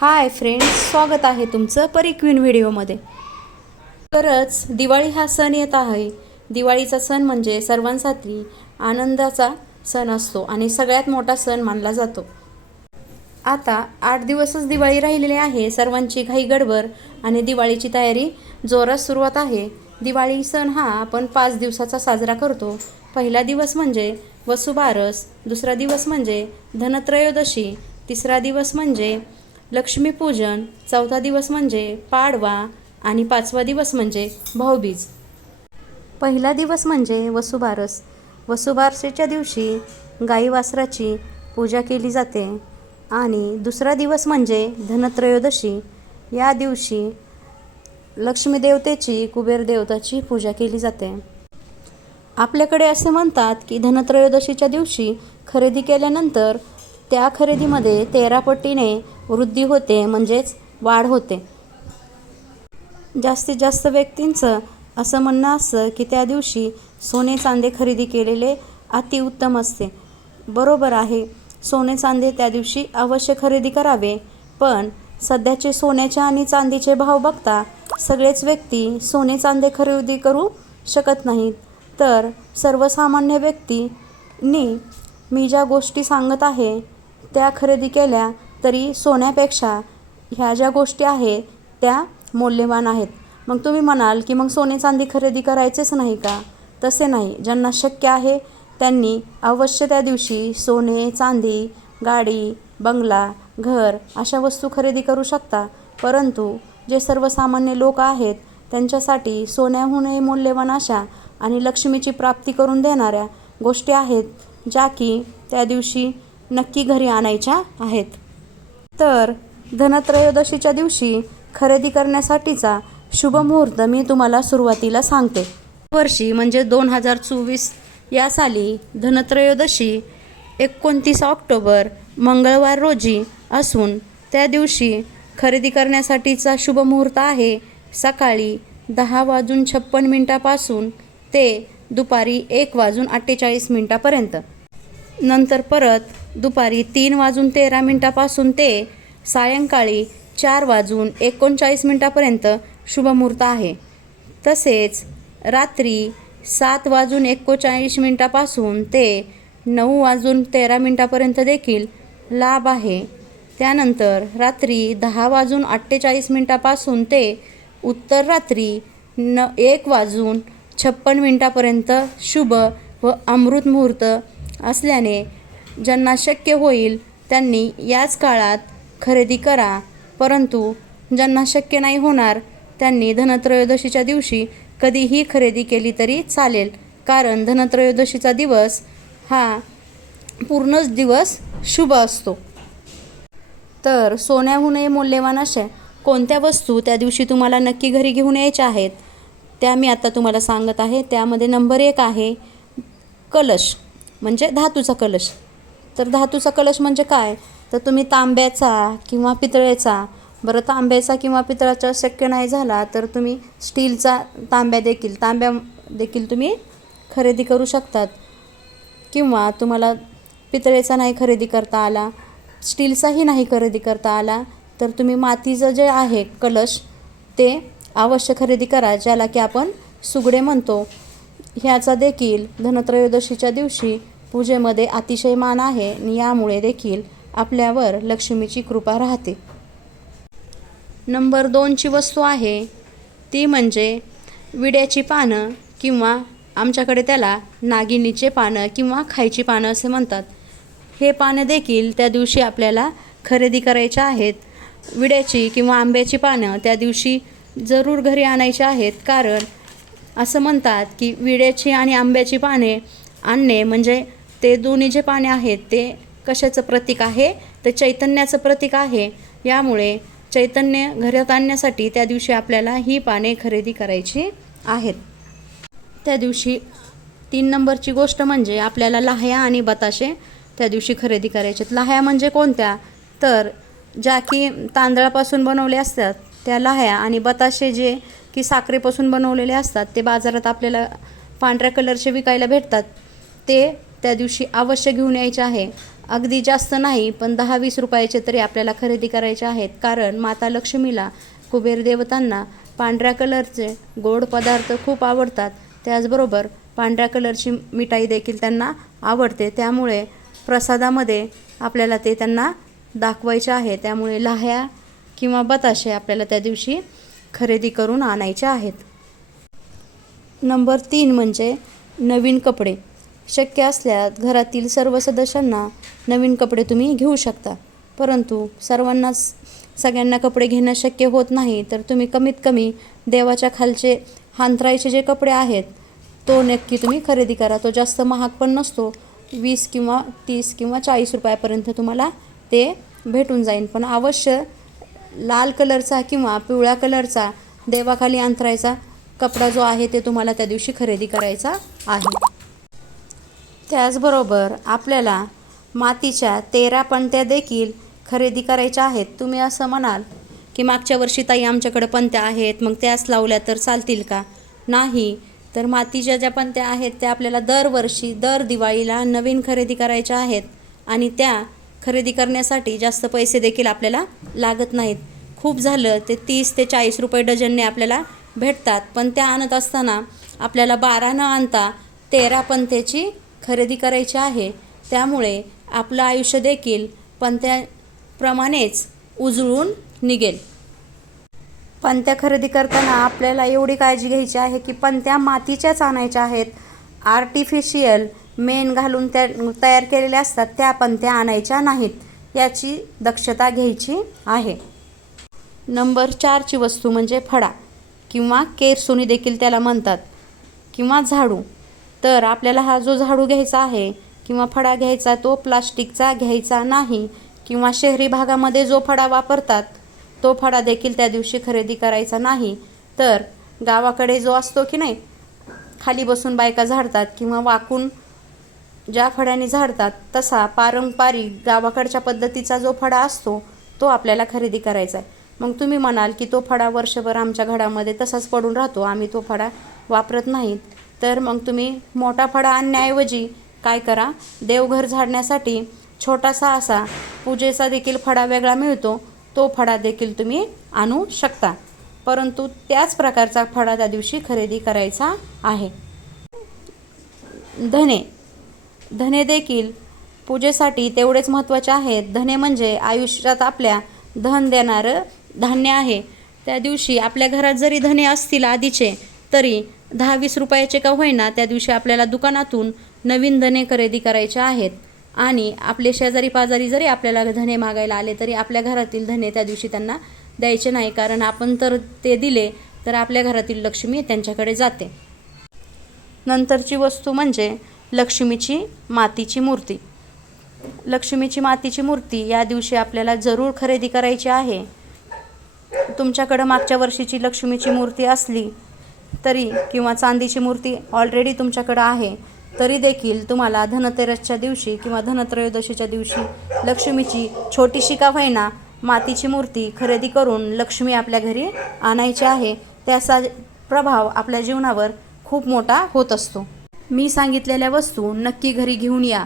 Hi friends, स्वागत आहे तुमचं परिक्वीन व्हिडिओमध्ये. खरंच दिवाळी हा सण येत आहे. दिवाळीचा सण म्हणजे सर्वांसाठी आनंदाचा सण असतो आणि सगळ्यात मोठा सण मानला जातो. आता 8 दिवसच दिवाळी राहिलेली आहे. सर्वांची घाई गडबड आणि दिवाळीची तयारी जोरात सुरुवात आहे. दिवाळी सण हा आपण 5 दिवसाचा साजरा करतो. पहिला दिवस म्हणजे वसुबारस, दुसरा दिवस म्हणजे धनत्रयोदशी, तिसरा दिवस म्हणजे लक्ष्मीपूजन, चौथा दिवस म्हणजे पाडवा आणि 5वा दिवस म्हणजे भाऊबीज. पहिला दिवस म्हणजे वसुबारस. वसुबारसेच्या दिवशी गाई वासराची पूजा केली जाते. आणि दुसरा दिवस म्हणजे धनत्रयोदशी. या दिवशी लक्ष्मी देवतेची, कुबेर देवताची पूजा केली जाते. आपल्याकडे असे म्हणतात की धनत्रयोदशीच्या दिवशी खरेदी केल्यानंतर त्या खरेदीमध्ये 13 पटीने वृद्धी होते, म्हणजेच वाढ होते. जास्तीत जास्त व्यक्तींचं असं म्हणणं असतं की त्या दिवशी सोने चांदे खरेदी केलेले अतिउत्तम असते. बरोबर आहे, सोने चांदे त्या दिवशी अवश्य खरेदी करावे. पण सध्याचे सोन्याचे आणि चांदीचे भाव बघता सगळेच व्यक्ती सोने चांदे खरेदी करू शकत नाहीत. तर सर्वसामान्य व्यक्तींनी मी ज्या गोष्टी सांगत आहे त्या खरेदी केल्या तरी सोन्यापेक्षा ह्या ज्या गोष्टी आहेत त्या मौल्यवान आहेत. मग तुम्ही म्हणाल की मग सोने चांदी खरेदी करायचेच नाही का? तसे नाही. ज्यांना शक्य आहे त्यांनी अवश्य त्या दिवशी सोने चांदी, गाडी, बंगला, घर अशा वस्तू खरेदी करू शकता. परंतु जे सर्वसामान्य लोक आहेत त्यांच्यासाठी सोन्याहूनही मौल्यवान अशा आणि लक्ष्मीची प्राप्ती करून देणाऱ्या गोष्टी आहेत ज्या की त्या दिवशी नक्की घरी आणायच्या आहेत. तर धनत्रयोदशीच्या दिवशी खरेदी करण्यासाठीचा शुभ मुहूर्त मी तुम्हाला सुरुवातीला सांगते. वर्षी म्हणजे 2024 या साली धनत्रयोदशी 29 ऑक्टोबर मंगळवार रोजी असून त्या दिवशी खरेदी करण्यासाठीचा शुभ मुहूर्त आहे सकाळी 10:56 ते दुपारी 1:48 नंतर परत दुपारी 3:13 ते सायंकाळी 4:39 शुभ मुहूर्त आहे. तसेच रात्री 7:39 ते 9:13 देखील लाभ आहे. त्यानंतर रात्री 10:48 ते उत्तर रात्री 1:56 शुभ व अमृत मुहूर्त असल्याने ज्यांना शक्य होईल त्यांनी याच काळात खरेदी करा. परंतु ज्यांना शक्य नाही होणार त्यांनी धनत्रयोदशीच्या दिवशी कधीही खरेदी केली तरी चालेल, कारण धनत्रयोदशीचा दिवस हा पूर्णच दिवस शुभ असतो. तर सोन्याहूनही मौल्यवान अशा कोणत्या वस्तू त्या दिवशी तुम्हाला नक्की घरी घेऊन यायच्या आहेत त्या मी आता तुम्हाला सांगत आहे. त्यामध्ये नंबर 1 आहे कलश, म्हणजे धातूचा कलश. तर धातूचा कलश म्हणजे काय? तर तुम्ही तांब्याचा किंवा पितळेचा, बरं तांब्याचा किंवा पितळाचा शक्य नाही झाला तर तुम्ही स्टीलचा तांब्या देखील तुम्ही खरेदी करू शकतात. किंवा तुम्हाला पितळेचा नाही खरेदी करता आला, स्टीलचाही नाही खरेदी करता आला तर तुम्ही मातीचं जे आहे कलश ते अवश्य खरेदी करा, ज्याला की आपण सुगडे म्हणतो. ह्याचा देखील धनत्रयोदशीच्या दिवशी पूजेमध्ये अतिशय मान आहे आणि यामुळे देखील आपल्यावर लक्ष्मीची कृपा राहते. नंबर 2ची वस्तू आहे ती म्हणजे विड्याची पानं किंवा आमच्याकडे त्याला नागिनीचे पानं किंवा खायची पानं असे म्हणतात. हे पानं देखील त्या दिवशी आपल्याला खरेदी करायचे आहेत. विड्याची किंवा आंब्याची पानं त्या दिवशी जरूर घरी आणायची आहेत, कारण असं म्हणतात की विड्याची आणि आंब्याची पाने आणणे म्हणजे ते दोन्ही जे पाने आहेत ते कशाचं प्रतीक आहे? ते चैतन्याचं प्रतीक आहे. यामुळे चैतन्य घरात आणण्यासाठी त्या दिवशी आपल्याला ही पाने खरेदी करायची आहेत. त्या दिवशी 3 नंबरची गोष्ट म्हणजे आपल्याला लाह्या आणि बताशे त्या दिवशी खरेदी करायचे. लाह्या म्हणजे कोणत्या? तर ज्या की तांदळापासून बनवले असतात त्या लाह्या, आणि बताशे जे की साखरेपासून बनवलेले असतात ते बाजारात आपल्याला पांढऱ्या कलरचे विकायला भेटतात, ते त्या दिवशी अवश्य घेऊन यायचे आहे. अगदी जास्त नाही, पण 10-20 रुपयाचे तरी आपल्याला खरेदी करायचे आहेत. कारण माता लक्ष्मीला, कुबेर देवतांना पांढऱ्या कलरचे गोड पदार्थ खूप आवडतात. त्याचबरोबर पांढऱ्या कलरची मिठाई देखील त्यांना आवडते. त्यामुळे प्रसादामध्ये आपल्याला ते त्यांना दाखवायचे आहे. त्यामुळे लाह्या किंवा बताशे आपल्याला त्या दिवशी खरेदी करून आणायचे आहेत. नंबर 3 म्हणजे नवीन कपडे. शक्य असल्यास घरातील सर्व सदस्यांना नवीन कपडे तुम्ही घेऊ शकता. परंतु सगळ्यांना कपडे घेणं शक्य होत नाही, तर तुम्ही कमीत कमी देवाच्या खालचे हांतरायचे जे कपडे आहेत तो नक्की तुम्ही खरेदी करा. तो जास्त महाग पण नसतो. 20 किंवा 30 किंवा 40 रुपयापर्यंत तुम्हाला ते भेटून जाईल. पण अवश्य लाल कलरचा किंवा पिवळ्या कलरचा देवाखाली अंथरायचा कपडा जो आहे ते तुम्हाला त्या दिवशी खरेदी करायचा आहे. त्याचबरोबर आपल्याला मातीच्या 13 पणत्या देखील खरेदी करायच्या आहेत. तुम्ही असं म्हणाल की मागच्या वर्षी ताई आमच्याकडे पणत्या आहेत, मग त्याच लावल्या तर चालतील का? नाही. तर मातीच्या ज्या पणत्या आहेत त्या आपल्याला दरवर्षी दर दिवाळीला नवीन खरेदी करायच्या आहेत आणि त्या खरेदी करण्यासाठी जास्त पैसे देखील आपल्याला लागत नाहीत. खूप झालं ते 30 ते 40 रुपये डझनने आपल्याला भेटतात. पण त्या आणत असताना आपल्याला 12 न आणता 13 पणत्याची खरेदी करायची आहे. त्यामुळे आपलं आयुष्य देखील पणत्याप्रमाणेच उजळून निघेल. पणत्या खरेदी करताना आपल्याला एवढी काळजी घ्यायची आहे की पणत्या मातीच्याच आणायच्या आहेत. आर्टिफिशियल मेण घालून त्या तयार केलेल्या असतात त्या पणत्या आणायच्या नाहीत. याची दक्षता घ्यायची आहे. नंबर 4ची वस्तू म्हणजे फडा किंवा केरसुणी देखील त्याला म्हणतात किंवा झाडू. तर आपल्याला हा जो झाडू घ्यायचा आहे किंवा फडा घ्यायचा तो प्लास्टिकचा घ्यायचा नाही किंवा शहरी भागामध्ये जो फडा वापरतात तो फडा देखील त्या दिवशी खरेदी करायचा नाही. तर गावाकडे जो असतो की नाही, खाली बसून बायका झाडतात किंवा वाकून ज्या फड्याने झाडतात तसा पारंपरिक गावाकडच्या पद्धतीचा जो फडा असतो तो आपल्याला खरेदी करायचा आहे. मग तुम्ही म्हणाल की तो फडा वर्षभर आमच्या घरामध्ये तसाच पडून राहतो, आम्ही तो फडा वापरत नाहीत. तर मग तुम्ही मोठा फडा आणण्याऐवजी काय करा, देवघर झाडण्यासाठी छोटासा असा पूजेचा देखील फडा वेगळा मिळतो, तो फडा देखील तुम्ही आणू शकता. परंतु त्याच प्रकारचा फडा त्या दिवशी खरेदी करायचा आहे. धने देखील पूजेसाठी तेवढेच महत्त्वाचे आहेत. धने म्हणजे आयुष्यात आपल्या धन देणारं धान्य आहे. त्या दिवशी आपल्या घरात जरी धने असतील आधीचे, तरी 10-20 रुपयाचे का होईना त्या दिवशी आपल्याला दुकानातून नवीन धने खरेदी करायचे आहेत. आणि आपले शेजारी पाजारी जरी आपल्याला धने मागायला आले तरी आपल्या घरातील धने त्या दिवशी त्यांना द्यायचे नाही. कारण आपण तर ते दिले तर आपल्या घरातील लक्ष्मी त्यांच्याकडे जाते. नंतरची वस्तू म्हणजे लक्ष्मीची मातीची मूर्ती. लक्ष्मीची मातीची मूर्ती या दिवशी आपल्याला जरूर खरेदी करायची आहे. तुमच्याकडं मागच्या वर्षीची लक्ष्मीची मूर्ती असली तरी किंवा चांदीची मूर्ती ऑलरेडी तुमच्याकडं आहे तरी देखील तुम्हाला धनतेरसच्या दिवशी किंवा धनत्रयोदशीच्या दिवशी लक्ष्मीची छोटीशी का होईना मातीची मूर्ती खरेदी करून लक्ष्मी आपल्या घरी आणायची आहे. त्याचा प्रभाव आपल्या जीवनावर खूप मोठा होत असतो. मी सांगितलेल्या वस्तू नक्की घरी घेऊन या.